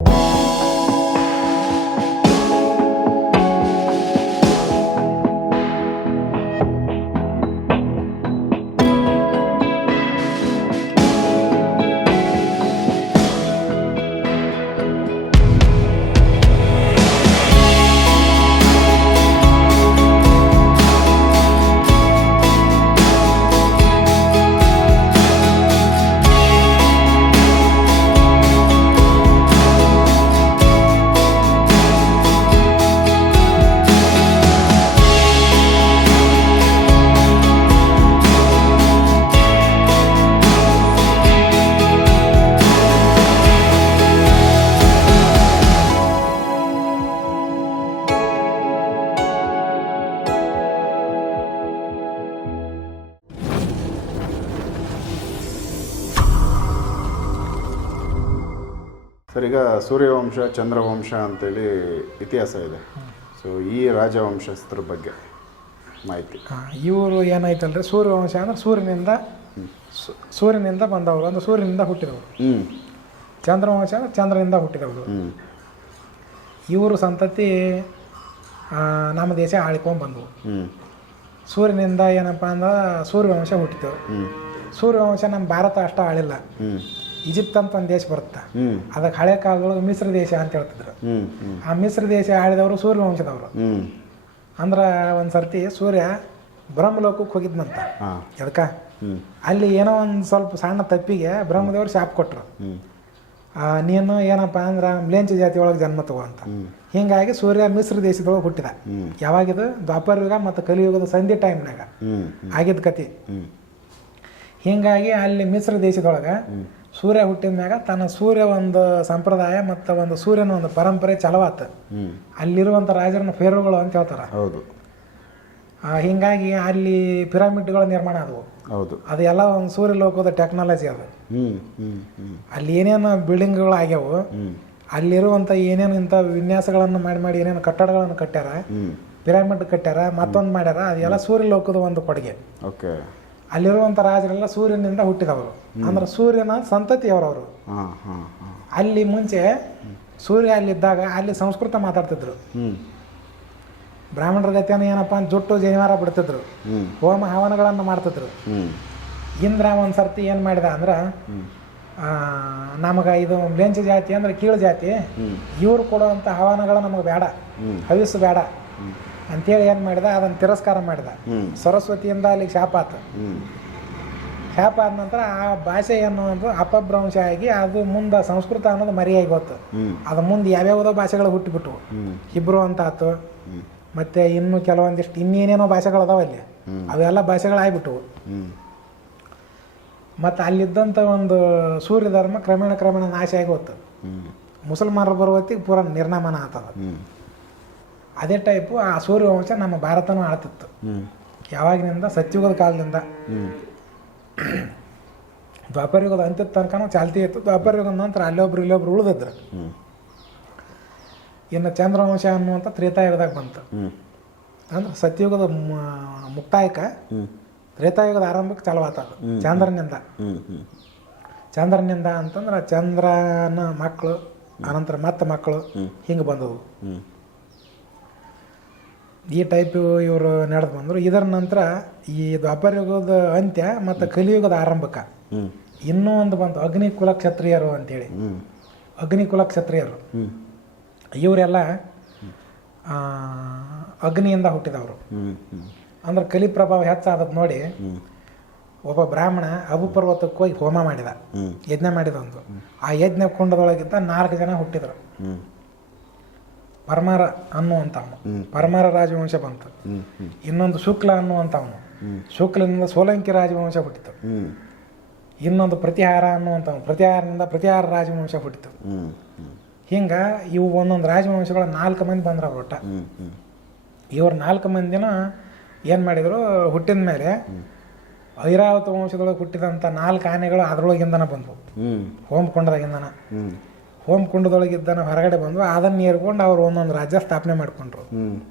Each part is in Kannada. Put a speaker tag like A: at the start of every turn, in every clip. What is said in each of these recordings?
A: ಸರ್ ಈಗ ಸೂರ್ಯವಂಶ ಚಂದ್ರವಂಶ ಅಂತೇಳಿ ಇತಿಹಾಸ ಇದೆ. ಸೊ ಈ ರಾಜವಂಶಸ್ಥರ ಬಗ್ಗೆ ಮಾಹಿತಿ.
B: ಇವರು ಏನಾಯ್ತಲ್ರಿ ಸೂರ್ಯವಂಶ ಅಂದ್ರೆ ಸೂರ್ಯನಿಂದ ಸೂರ್ಯನಿಂದ ಬಂದವರು ಅಂದ್ರೆ ಸೂರ್ಯನಿಂದ ಹುಟ್ಟಿದವರು. ಚಂದ್ರವಂಶ ಅಂದ್ರೆ ಚಂದ್ರನಿಂದ ಹುಟ್ಟಿದವರು. ಇವರು ಸಂತತಿ ನಮ್ಮ ದೇಶ ಆಳ್ಕೊಂಡು ಬಂದವು. ಸೂರ್ಯನಿಂದ ಏನಪ್ಪ ಅಂದ್ರೆ ಸೂರ್ಯವಂಶ ಹುಟ್ಟಿತು. ಸೂರ್ಯವಂಶ ನಮ್ಮ ಭಾರತ ಅಷ್ಟು ಆಳಿಲ್ಲ. ಈಜಿಪ್ಟ್ ಅಂತ ಒಂದು ದೇಶ ಬರುತ್ತೆ? ಅದಕ್ಕೆ ಹಳೆ ಕಾಲದೊಳಗೆ ಮಿಶ್ರ ದೇಶ ಅಂತ ಹೇಳ್ತಿದ್ರು. ಆ ಮಿಶ್ರ ದೇಶ ಆಳಿದವರು ಸೂರ್ಯವಂಶದವರು.
A: ವಂಶದವರು
B: ಅಂದ್ರೆ ಒಂದು ಸರ್ತಿ ಸೂರ್ಯ ಬ್ರಹ್ಮಲೋಕಕ್ಕೆ ಹೋಗಿದ್ನಂತ. ಅದಕ್ಕೆ ಅಲ್ಲಿ ಏನೋ ಒಂದು ಸ್ವಲ್ಪ ಸಣ್ಣ ತಪ್ಪಿಗೆ ಬ್ರಹ್ಮದೇವರು ಶಾಪ್ ಕೊಟ್ಟರು
A: ಆ
B: ನೀನು ಏನಪ್ಪ ಅಂದ್ರೆ ಮ್ಲೇಂಚ ಜಾತಿ ಒಳಗೆ ಜನ್ಮ ತಗೋ ಅಂತ. ಹೀಗಾಗಿ ಸೂರ್ಯ ಮಿಶ್ರ ದೇಶದೊಳಗೆ ಹುಟ್ಟಿದ. ಯಾವಾಗಿದು? ದ್ವಾಪರ ಯುಗ ಮತ್ತು ಕಲಿಯುಗದ ಸಂಧಿ ಟೈಮ್ನಾಗ. ಆಗಿದ್ದ ಕತಿ ಹೀಗಾಗಿ ಅಲ್ಲಿ ಮಿಶ್ರ ದೇಶದೊಳಗೆ ಸೂರ್ಯ ಹುಟ್ಟಿದ ಮ್ಯಾಗ ತನ್ನ ಸೂರ್ಯ ಒಂದು ಸಂಪ್ರದಾಯ ಮತ್ತು ಒಂದು ಸೂರ್ಯನ ಒಂದು ಪರಂಪರೆ ಚಲವಾತ. ಅಲ್ಲಿರುವಂಥ ರಾಜರನ್ನ ಫೇರುಗಳು ಅಂತ ಹೇಳ್ತಾರೆ.
A: ಹೌದು.
B: ಹೀಗಾಗಿ ಅಲ್ಲಿ ಪಿರಮಿಡ್ಗಳ ನಿರ್ಮಾಣ ಆದವು.
A: ಹೌದು.
B: ಅದೆಲ್ಲ ಒಂದು ಸೂರ್ಯ ಲೋಕದ ಟೆಕ್ನಾಲಜಿ ಅದು. ಅಲ್ಲಿ ಏನೇನು ಬಿಲ್ಡಿಂಗ್ಗಳು ಆಗ್ಯಾವು. ಅಲ್ಲಿರುವಂಥ ಏನೇನು ಇಂಥ ವಿನ್ಯಾಸಗಳನ್ನು ಮಾಡಿ ಮಾಡಿ ಏನೇನು ಕಟ್ಟಡಗಳನ್ನು ಕಟ್ಟ್ಯಾರ.
A: ಪಿರಾಮಿಡ್
B: ಪಿರಮಿಡ್ ಕಟ್ಟ್ಯಾರ ಮತ್ತೊಂದು ಮಾಡ್ಯಾರ. ಅದೆಲ್ಲ ಸೂರ್ಯ ಲೋಕದ ಒಂದು ಕೊಡುಗೆ.
A: ಓಕೆ.
B: ಅಲ್ಲಿರುವಂಥ ರಾಜರೆಲ್ಲ ಸೂರ್ಯನಿಂದ ಹುಟ್ಟಿದವರು. ಅಂದ್ರೆ ಸೂರ್ಯನ ಸಂತತಿಯವರವರು. ಅಲ್ಲಿ ಮುಂಚೆ ಸೂರ್ಯ ಅಲ್ಲಿದ್ದಾಗ ಅಲ್ಲಿ ಸಂಸ್ಕೃತ ಮಾತಾಡ್ತಿದ್ರು. ಬ್ರಾಹ್ಮಣರ ಜೊತೆಯನ್ನು ಏನಪ್ಪ ಜುಟ್ಟು ಜನಿವಾರ ಬಿಡ್ತಿದ್ರು. ಹೋಮ. ಹವನಗಳನ್ನು ಮಾಡ್ತಿದ್ರು. ಇಂದ್ರ ಒಂದು ಸರ್ತಿ ಏನು ಮಾಡಿದ ಅಂದ್ರೆ ನಮಗೆ ಇದು ಲೆಂಚ ಜಾತಿ ಅಂದ್ರೆ ಕೀಳು ಜಾತಿ. ಇವ್ರು ಕೊಡುವಂಥ ಹವನಗಳು ನಮಗೆ ಬೇಡ. ಹವಿಸ್ಸು ಬೇಡ. ಅಂತೇಳಿ ಏನು ಮಾಡಿದ? ಅದನ್ನು ತಿರಸ್ಕಾರ ಮಾಡಿದ. ಸರಸ್ವತಿಯಿಂದ ಅಲ್ಲಿಗೆ ಶಾಪ ಆತು. ಶಾಪ ಆದ ನಂತರ ಆ ಭಾಷೆ ಅನ್ನೋದು ಅಪಭ್ರಂಶ ಆಗಿ ಅದು ಮುಂದೆ ಸಂಸ್ಕೃತ ಅನ್ನೋದು ಮರಿಯಾಗಿ ಗೊತ್ತು ಅದು ಮುಂದೆ ಯಾವ್ಯಾವುದೋ ಭಾಷೆಗಳು ಹುಟ್ಟಿಬಿಟ್ವು. ಹಿಬ್ರು ಅಂತ ಆತು. ಮತ್ತೆ ಇನ್ನು ಕೆಲವೊಂದಿಷ್ಟು ಇನ್ನೇನೇನೋ ಭಾಷೆಗಳು ಅದಾವ ಅಲ್ಲಿ. ಅವೆಲ್ಲ ಭಾಷೆಗಳಾಗ್ಬಿಟ್ಟವು
A: ಮತ್ತೆ
B: ಮತ್ತು ಅಲ್ಲಿದ್ದಂಥ ಒಂದು ಸೂರ್ಯ ಧರ್ಮ ಕ್ರಮೇಣ ಕ್ರಮೇಣ ನಾಶ ಆಗಿ
A: ಹ್ಞೂ
B: ಮುಸಲ್ಮಾನರು ಬರುವತ್ತಿಗೆ ಹೊತ್ತಿಗೆ ಪೂರ ನಿರ್ನಾಮನ ಆಗ್ತದ
A: ಹ್ಞೂ
B: ಅದೇ ಟೈಪು ಆ ಸೂರ್ಯವಂಶ ನಮ್ಮ ಭಾರತನೂ
A: ಆಡ್ತಿತ್ತು
B: ಯಾವಾಗಿನಿಂದ? ಸತ್ಯುಗದ ಕಾಲದಿಂದ. ದ್ವಾಪರಯುಗದ ಅಂತ್ಯದ ತನಕನೂ ಚಾಲ್ತಿ ಇತ್ತು. ದ್ವಾಪರಯುಗದ ನಂತರ ಅಲ್ಲೊಬ್ರು ಇಲ್ಲೊಬ್ರು ಉಳಿದಿದ್ರು. ಇನ್ನು ಚಂದ್ರವಂಶ ಅನ್ನುವಂಥ ತ್ರೇತಾಯುಗದಾಗ ಬಂತು. ಅಂದ್ರೆ ಸತ್ಯುಗದ ಮುಕ್ತಾಯಕ ಮುಕ್ತಾಯಕ್ಕೆ ತ್ರೇತಾಯುಗದ ಆರಂಭಕ್ಕೆ ಚಾಲು ಅದು. ಚಂದ್ರನಿಂದ. ಚಂದ್ರನಿಂದ ಅಂತಂದ್ರೆ ಚಂದ್ರನ ಮಕ್ಕಳು ಅನಂತರ ಮತ್ತೆ ಮಕ್ಕಳು. ಹಿಂಗೆ ಬಂದವು. ಈ ಟೈಪ್ ಇವರು ನಡೆದು ಬಂದರು. ಇದರ ನಂತರ ಈ ದ್ವಾಪರಯುಗದ ಅಂತ್ಯ ಮತ್ತು ಕಲಿಯುಗದ ಆರಂಭಕ್ಕೆ
A: ಹ್ಞೂ
B: ಇನ್ನೂ ಒಂದು ಬಂತು. ಅಗ್ನಿ ಕುಲ ಕ್ಷತ್ರಿಯರು ಅಂತೇಳಿ.
A: ಅಗ್ನಿಕುಲ
B: ಅಗ್ನಿ ಕುಲ ಕ್ಷತ್ರಿಯರು. ಇವರೆಲ್ಲ ಅಗ್ನಿಯಿಂದ ಹುಟ್ಟಿದವರು. ಅಂದ್ರೆ ಕಲಿ ಪ್ರಭಾವ ಹೆಚ್ಚಾದದ್ದು ನೋಡಿ ಒಬ್ಬ ಬ್ರಾಹ್ಮಣ ಅಬು ಪರ್ವತಕ್ಕೆ ಹೋಗಿ ಹೋಮ ಮಾಡಿದ. ಯಜ್ಞ ಮಾಡಿದ ಒಂದು. ಆ ಯಜ್ಞ ಕುಂಡದೊಳಗಿಂತ ನಾಲ್ಕು ಜನ ಹುಟ್ಟಿದರು. ಪರಮಾರ ಅನ್ನುವಂಥವನು
A: ಅವನು
B: ಪರಮಾರ ರಾಜವಂಶ ಬಂತು. ಇನ್ನೊಂದು ಶುಕ್ಲ ಅನ್ನುವಂಥವನು
A: ಅವನು.
B: ಶುಕ್ಲನಿಂದ ಸೋಲಂಕಿ ರಾಜವಂಶ ಹುಟ್ಟಿತು. ಇನ್ನೊಂದು ಪ್ರತಿಹಾರ ಅನ್ನುವಂಥವನು ಪ್ರತಿಹಾರದಿಂದ ಪ್ರತಿಹಾರ ರಾಜವಂಶ ಹುಟ್ಟಿತು. ಹಿಂಗ ಇವು ಒಂದೊಂದು ರಾಜವಂಶಗಳ ನಾಲ್ಕು ಮಂದಿ ಬಂದ್ರ ಒಟ್ಟ. ಇವ್ರು ನಾಲ್ಕು ಮಂದಿನ ಏನು ಮಾಡಿದರು? ಹುಟ್ಟಿದ ಮೇಲೆ ಐರಾವತ ವಂಶದೊಳಗೆ ಹುಟ್ಟಿದಂಥ ನಾಲ್ಕು ಆನೆಗಳು ಅದರೊಳಗಿಂದನ ಬಂದವು.
A: ಹ್ಞೂ
B: ಹೋಮಕುಂಡದಾಗಿಂದನ ಕುಂಡದೊಳಗಿದ್ದಾನೆ ಹೊರಗಡೆ ಬಂದು ಅದನ್ನು ಏರ್ಕೊಂಡು ಅವ್ರು ಒಂದೊಂದು ರಾಜ್ಯ ಸ್ಥಾಪನೆ ಮಾಡ್ಕೊಂಡ್ರು.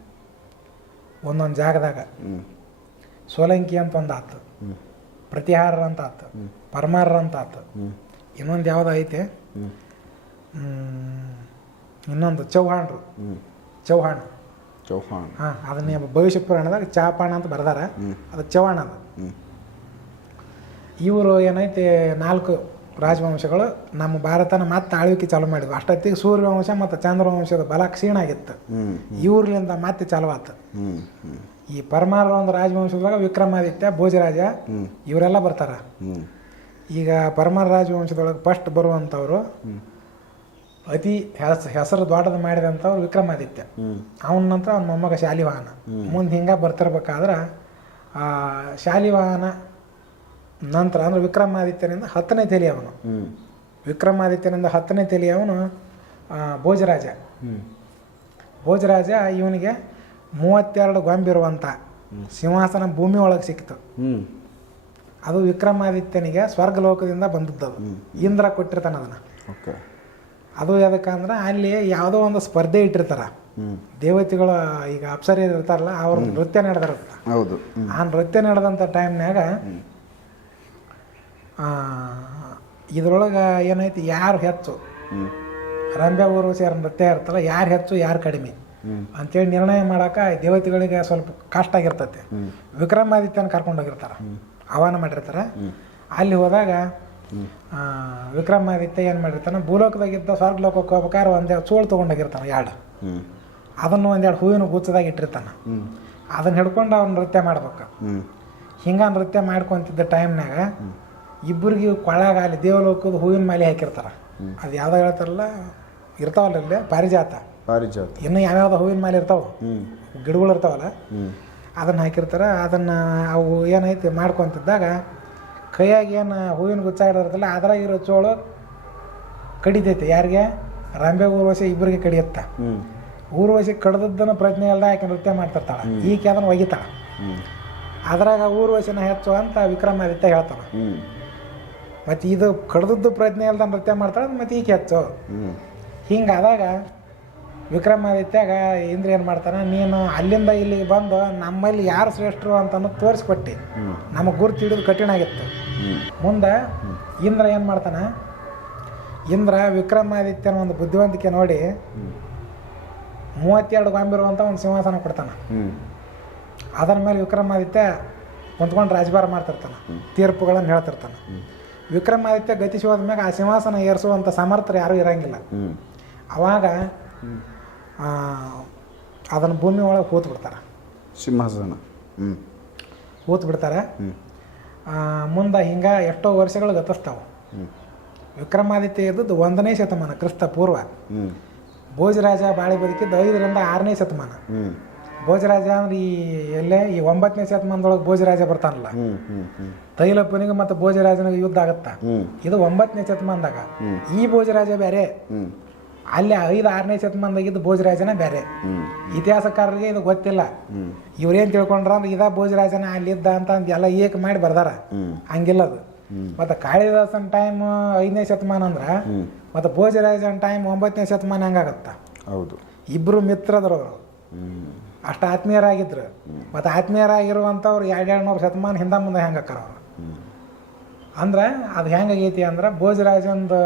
B: ಒಂದೊಂದು ಜಾಗದಾಗ. ಸೋಲಂಕಿ ಅಂತ ಒಂದು ಆತು.
A: ಪ್ರತಿಹಾರರ
B: ಪ್ರತಿಹಾರ ಅಂತ ಆತು. ಪರಮಾರ ಅಂತ ಆತು. ಇನ್ನೊಂದು ಯಾವ್ದು ಐತೆ? ಹ್ಮ್, ಇನ್ನೊಂದು ಚೌಹಾಣರು. ಚೌಹಾಣ್.
A: ಚೌಹಾಣ್.
B: ಹಾಂ ಅದನ್ನ ಭವಿಷ್ಯ ಪುರಾಣದಾಗ ಚಾಪಾಣ ಅಂತ ಬರ್ದಾರ. ಅದು ಚೌಹಾಣ ಅದು. ಇವರು ಏನೈತೆ? ನಾಲ್ಕು ರಾಜವಂಶಗಳು ನಮ್ಮ ಭಾರತನ ಮತ್ತೆ ಆಳ್ವಿಕೆ ಚಾಲು ಮಾಡಿದ್ವು. ಅಷ್ಟೊತ್ತಿಗೆ ಸೂರ್ಯವಂಶ ಮತ್ತು ಚಂದ್ರವಂಶದ ಬಲ ಕ್ಷೀಣ ಆಗಿತ್ತು. ಇವ್ರಲಿಂದ ಮತ್ತೆ ಚಾಲು ಆತು ಈ ಪರಮಾರ ಒಂದು ರಾಜವಂಶದಾಗ ವಿಕ್ರಮಾದಿತ್ಯ ಭೋಜರಾಜ ಇವರೆಲ್ಲ ಬರ್ತಾರ. ಈಗ ಪರಮಾರ ರಾಜವಂಶದೊಳಗೆ ಫಸ್ಟ್ ಬರುವಂಥವ್ರು ಅತಿ ಹೆಸ ಹೆಸರು ದೊಡ್ಡದು ಮಾಡಿದಂಥವ್ರು ವಿಕ್ರಮಾದಿತ್ಯ. ಅವನ ನಂತರ ಅವನ ಮೊಮ್ಮಗ ಶಾಲಿವಾಹನ. ಮುಂದೆ ಹಿಂಗೆ ಬರ್ತಿರ್ಬೇಕಾದ್ರೆ ಆ ಶಾಲಿವಾಹನ ನಂತರ ಅಂದ್ರೆ ವಿಕ್ರಮಾದಿತ್ಯನಿಂದ ಹತ್ತನೇ ತಲೆ ಅವನು. ವಿಕ್ರಮಾದಿತ್ಯನಿಂದ ಹತ್ತನೇ ತಲೆ ಅವನು ಭೋಜರಾಜ. ಭೋಜರಾಜ ಇವನಿಗೆ ಮೂವತ್ತೆರಡು ಗೊಂಬಿರುವಂಥ ಸಿಂಹಾಸನ ಭೂಮಿ ಒಳಗೆ ಸಿಕ್ತು ಅದು ವಿಕ್ರಮಾದಿತ್ಯನಿಗೆ ಸ್ವರ್ಗಲೋಕದಿಂದ ಬಂದದ್ದು. ಇಂದ್ರ ಕೊಟ್ಟಿರ್ತಾನೆ ಅದನ್ನ.
A: ಓಕೆ.
B: ಅದು ಯಾವ್ದಕ್ಕಂದ್ರೆ ಅಲ್ಲಿ ಯಾವುದೋ ಒಂದು ಸ್ಪರ್ಧೆ ಇಟ್ಟಿರ್ತಾರ. ದೇವತೆಗಳು ಈಗ ಅಪ್ಸರಿ ಇರ್ತಾರಲ್ಲ ಅವ್ರ ನೃತ್ಯ ನಡೆದಿರುತ್ತೆ.
A: ಹೌದು.
B: ಆ ನೃತ್ಯ ನಡೆದಂಥ ಟೈಮ್ನಾಗ ಇದ್ರೊಳಗೆ ಏನೈತಿ ಯಾರು ಹೆಚ್ಚು? ರಂಬೆ ಊರ್ವಶಿ ನೃತ್ಯ ಇರ್ತಲ್ಲ ಯಾರು ಹೆಚ್ಚು ಯಾರು ಕಡಿಮೆ? ಅಂತೇಳಿ ನಿರ್ಣಯ ಮಾಡೋಕೆ ದೇವತೆಗಳಿಗೆ ಸ್ವಲ್ಪ ಕಷ್ಟ ಆಗಿರ್ತೈತೆ. ವಿಕ್ರಮಾದಿತ್ಯನ ಕರ್ಕೊಂಡೋಗಿರ್ತಾರೆ ಆಹ್ವಾನ ಮಾಡಿರ್ತಾರೆ. ಅಲ್ಲಿ ಹೋದಾಗ ವಿಕ್ರಮಾದಿತ್ಯ ಏನು ಮಾಡಿರ್ತಾನೆ ಭೂಲೋಕದಾಗಿದ್ದ ಸ್ವರ್ಗ ಲೋಕಕ್ಕೆ ಹೋಗ್ಬೇಕಾದ್ರೆ ಒಂದೆರಡು ಚೋಳು ತೊಗೊಂಡೋಗಿರ್ತಾನೆ ಎರಡು ಅದನ್ನು ಒಂದೆರಡು ಹೂವಿನ ಗುಚ್ಚದಾಗ ಇಟ್ಟಿರ್ತಾನೆ. ಅದನ್ನ ಹಿಡ್ಕೊಂಡು ಅವ್ನು ನೃತ್ಯ ಮಾಡ್ಬೇಕು.
A: ಹಿಂಗ
B: ಹಿಂಗೆ ನೃತ್ಯ ಮಾಡ್ಕೊಂತಿದ್ದ ಟೈಮ್ನಾಗ ಇಬ್ಬರಿಗೆ ಕೊಳಗ ಅಲ್ಲಿ ದೇವಲೋಕದ ಹೂವಿನ ಮಾಲೆ ಹಾಕಿರ್ತಾರೆ. ಅದು ಯಾವ್ದು ಹೇಳ್ತಾರಲ್ಲ? ಇರ್ತಾವಲ್ಲ ಇಲ್ಲಿ ಪಾರಿಜಾತ.
A: ಪಾರಿಜಾತ.
B: ಇನ್ನು ಯಾವ್ಯಾವ್ದು ಹೂವಿನ ಮಾಲೆ ಇರ್ತಾವ. ಗಿಡಗಳು ಇರ್ತಾವಲ್ಲ? ಅದನ್ನು ಹಾಕಿರ್ತಾರೆ ಅದನ್ನು ಅವು ಏನೈತಿ ಮಾಡ್ಕೊತಿದ್ದಾಗ ಕೈಯಾಗಿ ಏನು ಹೂವಿನ ಗುಚ್ಚ ಇಡೋದಿಲ್ಲ ಅದ್ರಾಗ ಇರೋ ಚೋಳು ಕಡಿತೈತೆ. ಯಾರಿಗೆ? ರಂಬೆ ಊರ್ವಶಿ ಇಬ್ಬರಿಗೆ ಕಡಿಯುತ್ತ. ಊರ್ವಶಿ ಕಡ್ದದ್ದನ್ನು ಪ್ರಜ್ಞೆ ಅಲ್ಲ ಆಕೆ ನೃತ್ಯ ಮಾಡ್ತಿರ್ತಾಳೆ. ಈಕೆ ಅದನ್ನು ಒಗಿತಾಳೆ. ಅದ್ರಾಗ ಊರ್ವಶಿನ ಹೆಚ್ಚು ಅಂತ ವಿಕ್ರಮಾದಿತ್ಯ ಹೇಳ್ತಾನೆ
A: ಹ್ಞೂ
B: ಮತ್ತು ಇದು ಕಡ್ದದ್ದು ಪ್ರಜ್ಞೆ ಇಲ್ದ ನೃತ್ಯ ಮಾಡ್ತಾಳೆ ಮತ್ತು ಈಕೆ ಹೆಚ್ಚು. ಹಿಂಗಾದಾಗ ವಿಕ್ರಮಾದಿತ್ಯಾಗ ಇಂದ್ರ ಏನು ಮಾಡ್ತಾನೆ ನೀನು ಅಲ್ಲಿಂದ ಇಲ್ಲಿಗೆ ಬಂದು ನಮ್ಮಲ್ಲಿ ಯಾರು ಶ್ರೇಷ್ಠರು ಅಂತನೂ ತೋರಿಸ್ಕೊಟ್ಟಿ. ನಮಗೆ ಗುರುತು ಹಿಡಿದು ಕಠಿಣ ಆಗಿತ್ತು. ಮುಂದೆ ಇಂದ್ರ ಏನು ಮಾಡ್ತಾನೆ ಇಂದ್ರ ವಿಕ್ರಮಾದಿತ್ಯನ ಒಂದು ಬುದ್ಧಿವಂತಿಕೆ ನೋಡಿ ಮೂವತ್ತೆರಡು ಗೊಂಬಿರುವಂಥ ಒಂದು ಸಿಂಹಾಸನ ಕೊಡ್ತಾನೆ. ಅದರ ಮೇಲೆ ವಿಕ್ರಮಾದಿತ್ಯ ಕುಂತ್ಕೊಂಡು ರಾಜಭಾರ ಮಾಡ್ತಿರ್ತಾನೆ ತೀರ್ಪುಗಳನ್ನು ಹೇಳ್ತಿರ್ತಾನೆ. ವಿಕ್ರಮಾದಿತ್ಯ ಗತಿಸಿ ಹೋದ್ಮ್ಯಾಗ ಆ ಸಿಂಹಾಸನ ಏರಿಸುವಂಥ ಸಾಮರ್ಥ್ಯ ಯಾರೂ ಇರಂಗಿಲ್ಲ. ಅವಾಗ ಅದನ್ನು ಭೂಮಿ ಒಳಗೆ ಹೂತು ಬಿಡ್ತಾರೆ
A: ಸಿಂಹಾಸನ ಹ್ಞೂ
B: ಹೂತು ಬಿಡ್ತಾರೆ ಮುಂದೆ ಹಿಂಗೆ ಎಷ್ಟೋ ವರ್ಷಗಳು ಗತಿಸ್ತಾವೆ. ವಿಕ್ರಮಾದಿತ್ಯ ಇದ್ದದ್ದು ಒಂದನೇ ಶತಮಾನ ಕ್ರಿಸ್ತ ಪೂರ್ವ. ಭೋಜರಾಜ ಬಾಳಿ ಬದುಕಿದ್ದು ಐದರಿಂದ ಆರನೇ ಶತಮಾನ. ಭೋಜರಾಜ ಅಂದ್ರೆ ಈ ಎಲ್ಲೇ ಈ ಒಂಬತ್ತನೇ ಶತಮಾನದೊಳಗೆ ಭೋಜರಾಜ ಬರ್ತಾನಲ್ಲ. ತೈಲಪ್ಪನಿಗೆ ಮತ್ತು ಭೋಜರಾಜನಿಗೆ ಯುದ್ಧ ಆಗತ್ತ? ಇದು ಒಂಬತ್ತನೇ ಶತಮಾನದಾಗ. ಈ ಭೋಜರಾಜ ಬೇರೆ. ಅಲ್ಲಿ ಐದು ಆರನೇ ಶತಮಾನದಾಗಿದ್ದು ಭೋಜರಾಜನ ಬೇರೆ. ಇತಿಹಾಸಕಾರರಿಗೆ ಇದು ಗೊತ್ತಿಲ್ಲ. ಇವ್ರೇನ್ ತಿಳ್ಕೊಂಡ್ರ ಅಂದ್ರೆ ಇದ ಭೋಜರಾಜನ ಅಲ್ಲಿದ್ದ ಅಂತ ಅಂದ್ ಎಲ್ಲ ಏಕ ಮಾಡಿ ಬರ್ದಾರ. ಹಂಗಿಲ್ಲ ಅದು. ಮತ್ತೆ ಕಾಳಿದಾಸನ ಟೈಮ್ ಐದನೇ ಶತಮಾನ ಅಂದ್ರೆ ಮತ್ತು ಭೋಜರಾಜನ ಟೈಮ್ ಒಂಬತ್ತನೇ ಶತಮಾನ ಹೆಂಗಾಗತ್ತ?
A: ಹೌದು.
B: ಇಬ್ಬರು ಮಿತ್ರದ್ರು ಅವರು
A: ಹ್ಞೂ
B: ಅಷ್ಟು ಆತ್ಮೀಯರಾಗಿದ್ರು ಮತ್ತು ಆತ್ಮೀಯರಾಗಿರುವಂಥವ್ರು ಎರಡು ಎರಡು ನೂರು ಶತಮಾನ ಹಿಂದೆ ಮುಂದೆ ಹೆಂಗೆ ಆಕಾರ ಅವ್ರು? ಅಂದ್ರೆ ಅದು ಹೆಂಗಾಗೈತಿ ಅಂದ್ರೆ ಭೋಜರಾಜಂದು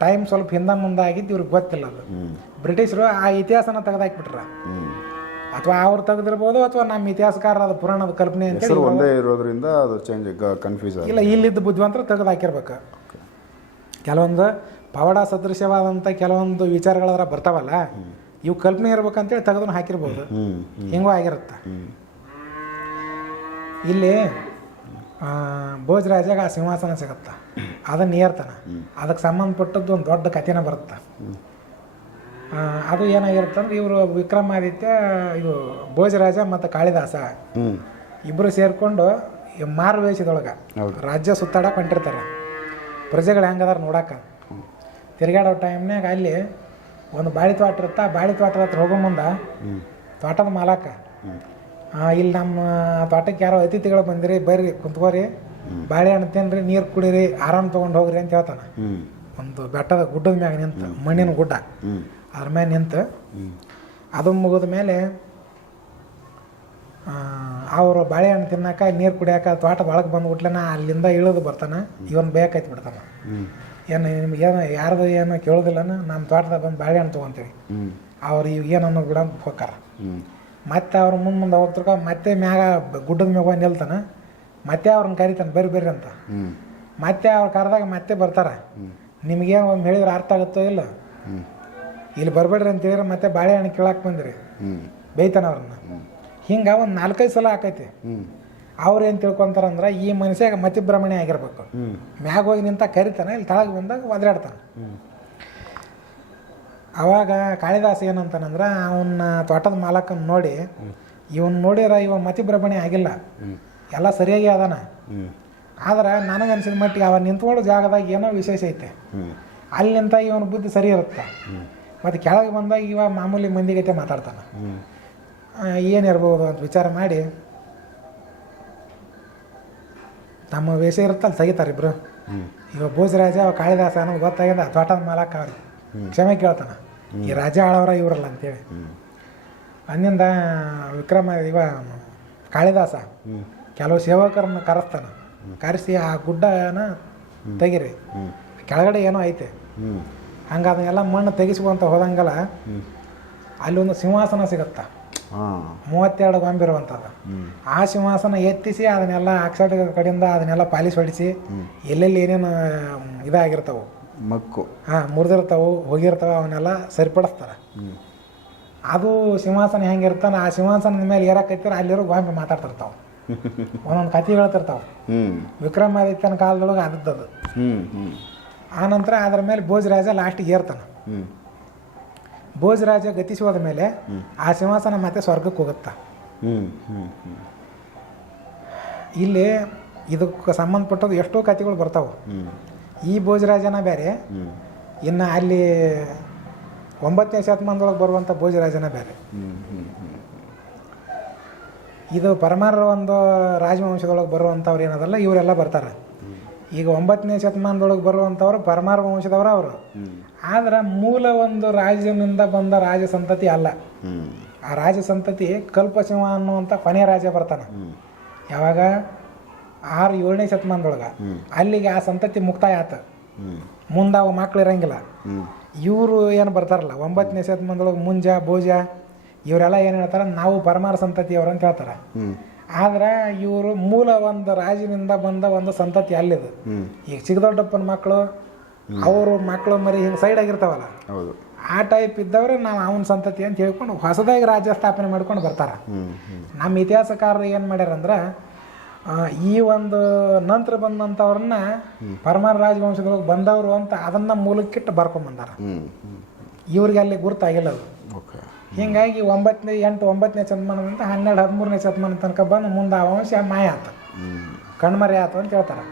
B: ಟೈಮ್ ಸ್ವಲ್ಪ ಹಿಂದೆ ಮುಂದೆ ಆಗಿದ್ದು ಇವ್ರಿಗೆ ಗೊತ್ತಿಲ್ಲ ಅದು. ಬ್ರಿಟಿಷರು ಆ ಇತಿಹಾಸನ ತೆಗೆದಾಕ್ಬಿಟ್ರ. ಅಥವಾ ಅವ್ರು ತೆಗೆದಿರ್ಬೋದು ಅಥವಾ ನಮ್ಮ ಇತಿಹಾಸಕಾರರ ಪುರಾಣದ ಕಲ್ಪನೆ
A: ಹೆಸರು ಒಂದೇ ಇರೋದ್ರಿಂದ ಅದು ಚೇಂಜ್ ಕನ್ಫ್ಯೂಸ್
B: ಇಲ್ಲ ಇಲ್ಲಿದ್ದ ಬುದ್ಧಿವಂತರು ತೆಗೆದು ಹಾಕಿರ್ಬೇಕು ಕೆಲವೊಂದು ಪವಾಡ ಸದೃಶ್ಯವಾದಂಥ ಕೆಲವೊಂದು ವಿಚಾರಗಳಾದ್ರೆ ಬರ್ತಾವಲ್ಲ. ಇವು ಕಲ್ಪನೆ ಇರ್ಬೇಕಂತೇಳಿ ತೆಗೆದನ್ನು ಹಾಕಿರ್ಬೋದು. ಹೆಂಗೋ ಆಗಿರುತ್ತೆ. ಇಲ್ಲಿ ಭೋಜರಾಜಾಗ ಆ ಸಿಂಹಾಸನ ಸಿಗತ್ತ. ಅದನ್ನ ಏರ್ತಾನೆ ಅದಕ್ಕೆ ಸಂಬಂಧಪಟ್ಟದ್ದು ಒಂದು ದೊಡ್ಡ ಕಥೆನ ಬರುತ್ತೆ. ಅದು ಏನಾಗಿರುತ್ತೆ ಅಂದ್ರೆ ಇವರು ವಿಕ್ರಮಾದಿತ್ಯ ಇದು ಭೋಜರಾಜ ಮತ್ತು ಕಾಳಿದಾಸ. ಇಬ್ಬರು ಸೇರಿಕೊಂಡು ಮಾರು ವೇಷದೊಳಗೆ
A: ಹೌದು.
B: ರಾಜ್ಯ ಸುತ್ತಾಡಕ್ಕೆ ಹೊಂಟಿರ್ತಾರೆ. ಪ್ರಜೆಗಳು ಹೆಂಗದಾರ ನೋಡಕ್ಕೆ ತಿರುಗಾಡೋ ಟೈಮ್ನಾಗ ಅಲ್ಲಿ ಒಂದು ಬಾಳಿ ತೋಟ ಇರುತ್ತೆ ಆ ಬಾಳಿ ತೋಟದ ಹತ್ರ ಹೋಗೋ ಮುಂದೆ ತೋಟದ ಮಾಲಕ. ಆ, ಇಲ್ಲಿ ನಮ್ಮ ತೋಟಕ್ಕೆ ಯಾರೋ ಅತಿಥಿಗಳು ಬಂದಿರಿ ಬರ್ರಿ ಕುಂತ್ಕೋರಿ. ಬಾಳೆಹಣ್ಣು ತಿನ್ರಿ ನೀರು ಕುಡೀರಿ ಆರಾಮ್ ತಗೊಂಡು ಹೋಗ್ರಿ ಅಂತ ಹೇಳ್ತಾನೆ. ಒಂದು ಬೆಟ್ಟದ ಗುಡ್ಡದ ಮ್ಯಾಗ ನಿಂತು ಮಣ್ಣಿನ ಗುಡ್ಡ. ಅದ್ರ ಮ್ಯಾಗ ನಿಂತು ಅದು ಮುಗಿದ ಮೇಲೆ ಅವರು ಬಾಳೆಹಣ್ಣು ತಿನ್ನಕ ನೀರು ಕುಡಿಯಾಕ ತೋಟ ಒಳಗೆ ಬಂದ್ಬಿಟ್ಲೆನ ಅಲ್ಲಿಂದ ಇಳಿದು ಬರ್ತಾನೆ. ಇವನ್ ಬೇಕಾಯ್ತು ಬಿಡ್ತಾನೆ. ಏನು ನಿಮ್ಗೆ ಏನು ಯಾರ್ದು ಏನು ಕೇಳೋದಿಲ್ಲನ ನಮ್ಮ ತೋಟದಾಗ ಬಂದು ಬಾಳೆಹಣ್ಣು ತೊಗೊಂತೀವಿ. ಅವ್ರು ಈಗ ಏನು ಅನ್ನೋದು ಬಿಡ ಹೋಕಾರ ಮತ್ತೆ ಅವ್ರ ಮುಂದೆ ಮುಂದೆ ಹೋಗ್ತಿರ್ಕ ಮತ್ತೆ ಮ್ಯಾಗ ಗುಡ್ಡದ ಮ್ಯಾಗ ನಿಲ್ತಾನೆ ನಿಲ್ತಾನ. ಮತ್ತೆ ಅವ್ರನ್ನ ಕರಿತಾನೆ ಬರ್ರಿ ಬರ್ರಿ ಅಂತ. ಮತ್ತೆ ಅವ್ರು ಕರೆದಾಗ ಮತ್ತೆ ಬರ್ತಾರೆ. ನಿಮಗೇನು ಒಂದು ಹೇಳಿದ್ರೆ ಅರ್ಥ ಆಗುತ್ತೋ ಇಲ್ಲ? ಇಲ್ಲಿ ಬರಬೇಡ್ರಿ ಅಂತ ಹೇಳಿದ್ರೆ ಮತ್ತೆ ಬಾಳೆಹಣ್ಣು ಕೇಳಕ್ಕೆ ಬಂದಿರಿ. ಬೈತಾನ ಅವ್ರನ್ನ. ಹಿಂಗೆ ಒಂದು ನಾಲ್ಕೈದು ಸಲ ಆಕೈತಿ. ಅವ್ರು ಏನು ತಿಳ್ಕೊಂತಾರಂದ್ರೆ ಈ ಮನುಷ್ಯಾಗ ಮತಿಭ್ರಮಣೆ ಆಗಿರ್ಬೇಕು. ಮ್ಯಾಗ ಹೋಗಿ ನಿಂತ ಕರಿತಾನೆ ಇಲ್ಲಿ ಕೆಳಗೆ ಬಂದಾಗ ಒದರಾಡ್ತಾನೆ. ಅವಾಗ ಕಾಳಿದಾಸ ಏನಂತಾನಂದ್ರೆ ಅವನ್ನ ತೋಟದ ಮಾಲಕನ ನೋಡಿ ಇವನ್ ನೋಡಿರ ಇವ ಮತಿಭ್ರಮಣೆ ಆಗಿಲ್ಲ. ಎಲ್ಲ ಸರಿಯಾಗಿ ಅದಾನ. ಆದ್ರೆ ನನಗೆ ಅನ್ಸಿದ ಮಟ್ಟಿಗೆ ಅವ ನಿಂತ್ಕೊಳ್ಳೋ ಜಾಗದಾಗ ಏನೋ ವಿಶೇಷ ಐತೆ.
A: ಅಲ್ಲಿಂತ
B: ಅಲ್ಲಿ ಇವನ ಬುದ್ಧಿ ಸರಿ ಇರುತ್ತೆ? ಮತ್ತು ಕೆಳಗೆ ಬಂದಾಗ ಇವ ಮಾಮೂಲಿ ಮಂದಿಗೈತೆ ಮಾತಾಡ್ತಾನೆ. ಏನಿರ್ಬೋದು ಅಂತ ವಿಚಾರ ಮಾಡಿ. ತಮ್ಮ ವೇಷ ಇರುತ್ತಲ್ಲ ತೆಗಿತಾರೆ
A: ಇಬ್ಬರು
B: ಈಗ ಭೋಜರಾಜ ಅವ ಕಾಳಿದಾಸ ಅನ್ನೋದು ಗೊತ್ತಾಗ್ಯದ ತೋಟದ ಮಾಲಕ ಅವ್ರಿಗೆ ಕ್ಷಮೆ ಕೇಳ್ತಾನ. ಈ ರಾಜ ಆಳವರ ಇವ್ರಲ್ಲ ಅಂತೇಳಿ. ಅಂದಿಂದ ವಿಕ್ರಮ ಇವ ಕಾಳಿದಾಸ ಕೆಲವು ಸೇವಕರನ್ನು ಕರೆಸ್ತಾನ. ಕರೆಸಿ ಆ ಗುಡ್ಡನ ತೆಗಿರಿ. ಕೆಳಗಡೆ ಏನೋ ಐತೆ. ಹಂಗೆ ಅದನ್ನೆಲ್ಲ ಮಣ್ಣು ತೆಗಿಸ್ಕೊಂತ ಹೋದಂಗೆಲ್ಲ ಅಲ್ಲಿ ಒಂದು ಸಿಂಹಾಸನ ಸಿಗುತ್ತಾ. ಮೂವತ್ತೆರಡು ಗೊಂಬಿರುವಂಥದ್ದು
A: ಇರುವಂಥದ್ದು.
B: ಆ ಸಿಂಹಾಸನ ಎತ್ತಿಸಿ ಅದನ್ನೆಲ್ಲ ಆಕ್ಸೈಡ್ ಕಡೆಯಿಂದ ಅದನ್ನೆಲ್ಲ ಪಾಲಿಸ್ ಹೊಡಿಸಿ ಎಲ್ಲೆಲ್ಲಿ ಏನೇನು ಇದಾಗಿರ್ತಾವೆ
A: ಮಕ್ಕು.
B: ಹಾಂ ಮುರಿದಿರ್ತಾವೆ ಹೋಗಿರ್ತಾವೆ ಅವನ್ನೆಲ್ಲ ಸರಿಪಡಿಸ್ತಾರೆ. ಅದು ಸಿಂಹಾಸನ ಹೆಂಗಿರ್ತಾನೆ ಆ ಸಿಂಹಾಸನದ ಮೇಲೆ ಏರಕೈತಿರ ಅಲ್ಲಿರೋ ಗೊಂಬೆ ಮಾತಾಡ್ತಿರ್ತಾವೆ. ಒಂದೊಂದು ಕತೆ ಹೇಳ್ತಿರ್ತಾವೆ. ವಿಕ್ರಮಾದಿತ್ಯನ ಕಾಲದೊಳಗೆ ಆದದ್ದು
A: ಆ ನಂತರ
B: ಆನಂತರ ಅದ್ರ ಮೇಲೆ ಭೋಜರಾಜ ಲಾಸ್ಟಿಗೆ ಏರ್ತಾನೆ. ಭೋಜರಾಜ ಗತಿಸಿ ಹೋದ ಮೇಲೆ ಆ ಸಿಂಹಾಸನ ಮತ್ತೆ ಸ್ವರ್ಗಕ್ಕೆ ಹೋಗುತ್ತಾ? ಇಲ್ಲಿ ಇದಕ್ಕೆ ಸಂಬಂಧಪಟ್ಟದ್ದು ಎಷ್ಟೋ ಕಥೆಗಳು ಬರ್ತಾವೆ. ಈ ಭೋಜರಾಜನ ಬೇರೆ ಇನ್ನು ಅಲ್ಲಿ ಒಂಬತ್ತನೇ ಶತಮಾನದೊಳಗೆ ಬರುವಂಥ ಭೋಜರಾಜನ ಬೇರೆ ಇದು ಪರಮಾರ ಒಂದು ರಾಜವಂಶದೊಳಗೆ ಬರುವಂಥವ್ರು ಏನದಲ್ಲ ಇವರೆಲ್ಲ ಬರ್ತಾರೆ. ಈಗ ಒಂಬತ್ತನೇ ಶತಮಾನದೊಳಗೆ ಬರುವಂಥವ್ರು ಪರಮಾರ ವಂಶದವರು ಅವರು. ಆದ್ರೆ ಮೂಲ ಒಂದು ರಾಜನಿಂದ ಬಂದ ರಾಜ ಸಂತತಿ ಅಲ್ಲ. ಆ ರಾಜ ಸಂತತಿ ಕಲ್ಪಸಿಂಹ ಅನ್ನುವಂಥ ಕೊನೆ ರಾಜ ಬರ್ತಾನೆ. ಯಾವಾಗ? ಆರು ಏಳನೇ ಶತಮಾನದೊಳಗೆ. ಅಲ್ಲಿಗೆ ಆ ಸಂತತಿ ಮುಕ್ತಾಯ ಆತ. ಮುಂದೆ ಅವು ಮಕ್ಳು ಇರಂಗಿಲ್ಲ. ಇವರು ಏನು ಬರ್ತಾರಲ್ಲ, ಒಂಬತ್ತನೇ ಶತಮಾನದೊಳಗೆ ಮುಂಜ, ಭೋಜ, ಇವರೆಲ್ಲ ಏನು ಹೇಳ್ತಾರೆ? ನಾವು ಪರಮಾರ ಸಂತತಿಯವರು ಅಂತ ಹೇಳ್ತಾರೆ. ಆದ್ರೆ ಇವರು ಮೂಲ ಒಂದು ರಾಜಿನಿಂದ ಬಂದ ಒಂದು ಸಂತತಿ ಅಲ್ಲಿದು. ಈಗ ಚಿಕ್ಕದೊಡ್ಡಪ್ಪನ ಮಕ್ಕಳು ಅವರು ಮಕ್ಕಳು ಮರಿ ಹಿಂಗೆ ಸೈಡ್ ಆಗಿರ್ತಾವಲ್ಲ?
A: ಹೌದು.
B: ಆ ಟೈಪ್ ಇದ್ದವ್ರೆ ನಾವು ಅವನ ಸಂತತಿ ಅಂತ ಹೇಳ್ಕೊಂಡು ಹೊಸದಾಗಿ ರಾಜ್ಯ ಸ್ಥಾಪನೆ ಮಾಡ್ಕೊಂಡು ಬರ್ತಾರೆ. ನಮ್ಮ ಇತಿಹಾಸಕಾರರು ಏನು ಮಾಡ್ಯಾರ ಅಂದ್ರೆ ಈ ಒಂದು ನಂತರ ಬಂದಂಥವ್ರನ್ನ ಪರಮಾರ ರಾಜವಂಶದೊಳಗೆ ಬಂದವರು ಅಂತ ಅದನ್ನ ಮೂಲಕ್ಕಿಟ್ಟು ಬರ್ಕೊಂಬಂದಾರ
A: ಹ್ಞೂ
B: ಇವ್ರಿಗೆ ಅಲ್ಲಿ ಗುರ್ತಾಗಿಲ್ಲ ಅದು. ಹೀಗಾಗಿ ಒಂಬತ್ತನೇ ಎಂಟು ಒಂಬತ್ತನೇ ಶತಮಾನದಿಂದ ಹನ್ನೆರಡು ಹದಿಮೂರನೇ ಶತಮಾನ ತನಕ ಬಂದು ಮುಂದೆ ಆ ವಂಶ ಮಾಯ ಆತ. ಕಣ್ಮರೆ ಆತ ಅಂತ ಹೇಳ್ತಾರೆ.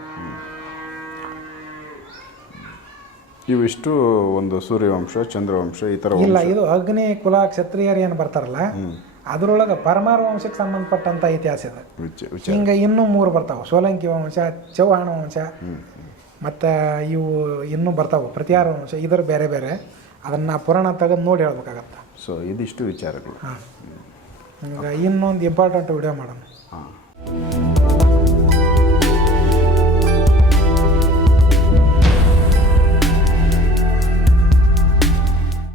A: ಇವಿಷ್ಟು ಒಂದು ಸೂರ್ಯವಂಶ ಚಂದ್ರವಂಶ ಈ ಥರ
B: ಇಲ್ಲ ಇದು ಅಗ್ನಿ ಕುಲ ಕ್ಷತ್ರಿಯರು ಏನು ಬರ್ತಾರಲ್ಲ ಅದರೊಳಗೆ ಪರಮಾರ ವಂಶಕ್ಕೆ ಸಂಬಂಧಪಟ್ಟಂತ ಇತಿಹಾಸ ಇದೆ. ಹಿಂಗೆ ಇನ್ನೂ ಮೂರು ಬರ್ತಾವೆ ಸೋಲಂಕಿ ವಂಶ ಚೌಹಾಣ ವಂಶ ಮತ್ತು ಇವು ಇನ್ನೂ ಬರ್ತಾವೆ ಪ್ರತಿಹಾರ ವಂಶ ಇದ್ರ ಬೇರೆ ಬೇರೆ. ಅದನ್ನು ಪುರಾಣ ತೆಗೆದು ನೋಡಿ ಹೇಳ್ಬೇಕಾಗತ್ತೆ.
A: ಸೊ ಇದಿಷ್ಟು ವಿಚಾರಗಳು.
B: ಹಾಂ. ಇನ್ನೊಂದು ಇಂಪಾರ್ಟೆಂಟ್ ವಿಡಿಯೋ ಮಾಡೋಣ.
A: ಹಾಂ.